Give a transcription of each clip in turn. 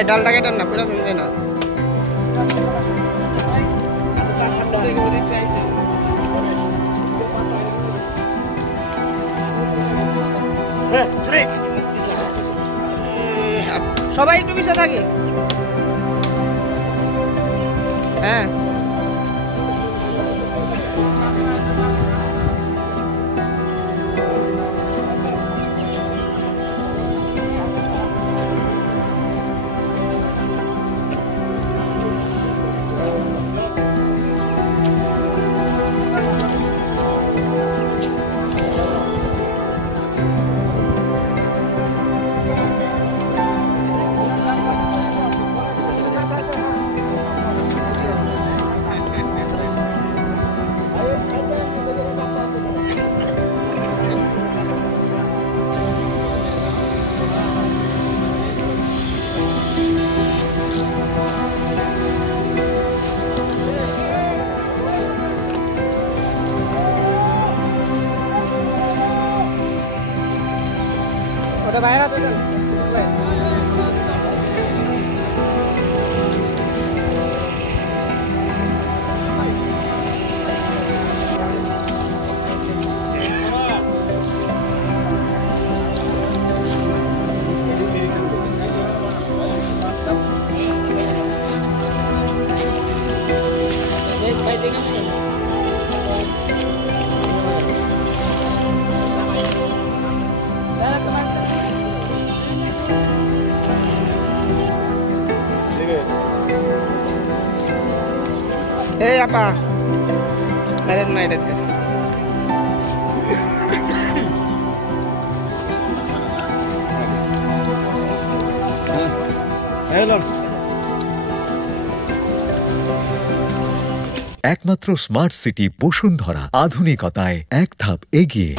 ভাই ডালটা কেটেন না, পুরো যায় না। সবাই একটু পিছিয়ে থাকে। হ্যাঁ ওটা বাইরে হাতে দেন। ভাই দেখে এই আপা আরে না এটা একমাত্র স্মার্ট সিটি বসুন্ধরা, আধুনিকতায় এক ধাপ এগিয়ে।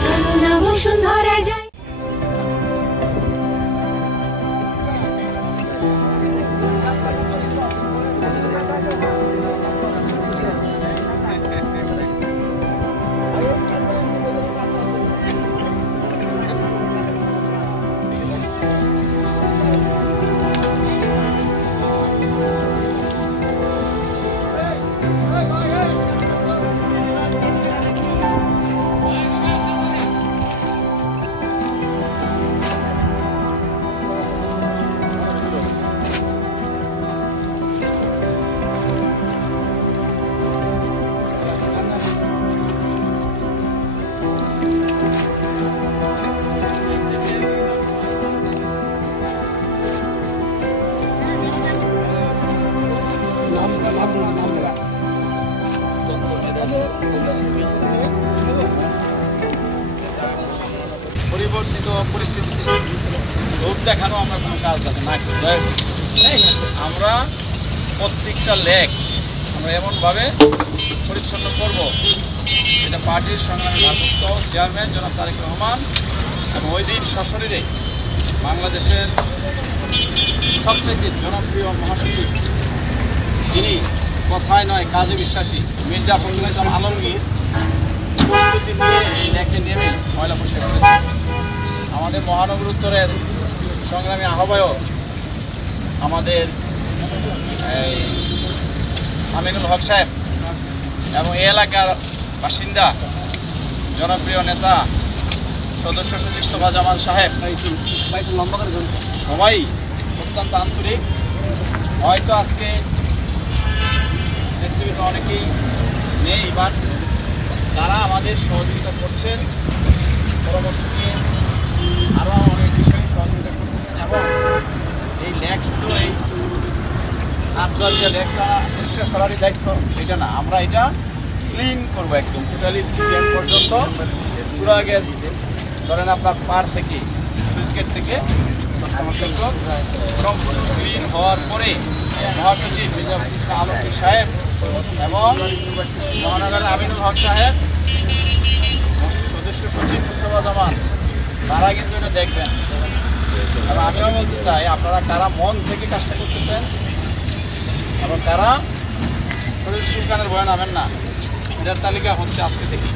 পরিবর্তিত পরিস্থিতিতে রূপ দেখানো আমরা কোনো কাজ না। আমরা প্রত্যেকটা লেক আমরা এমনভাবে পরিচ্ছন্ন করব, এটা পার্টির সংগ্রামী ভারপ্রাপ্ত চেয়ারম্যান জনাব তারেক রহমান এবং ওই দিন সশরীরে বাংলাদেশের সবচেয়ে জনপ্রিয় মহাসচিব, যিনি কথায় নয় কাজে বিশ্বাসী মির্জা ফখরুল ইসলাম আলমগীর প্রস্তুতি নিয়ে এই লেকে নেমে ময়লা পরিষ্কার করেছে। আমাদের মহানগর উত্তরের সংগ্রামী আহ্বায়ক আমাদের এই আমিনুল হক সাহেব এবং এই এলাকার বাসিন্দা জনপ্রিয় নেতা সদস্য সচিব তোফা জামাল সাহেব সবাই অত্যন্ত আন্তরিক। হয়তো আজকে নেতৃত্বে অনেকেই নেই, বাট তারা আমাদের সহযোগিতা করছেন, পরামর্শ নিয়ে আরও অনেক বিষয়ে সহযোগিতা করতেছেন। এবং এই লেক শুধু এই আশ্রয় যে লেকটা পরিষ্কার করারই দায়িত্ব এটা না, আমরা এটা ক্লিন করবো একদম টোটালি পর্যন্ত। পুরো আগের ধরেন আপনার পার থেকে সুইচ গেট থেকে সম্পূর্ণ ক্লিন হওয়ার পরে মহাসচিব মির্জা আলমগীর সাহেব এবং মহানগরের আমিনুল হক সাহেব, সদস্য সচিব তোফা জামান, তারা কিন্তু এটা দেখবেন। এবং আমিও বলতে চাই আপনারা কারা মন থেকে কাজটা করতেছেন এবং কারা শরীর সুলকানের ভয় নামেন না, এটার তালিকা হচ্ছে আজকে থেকে।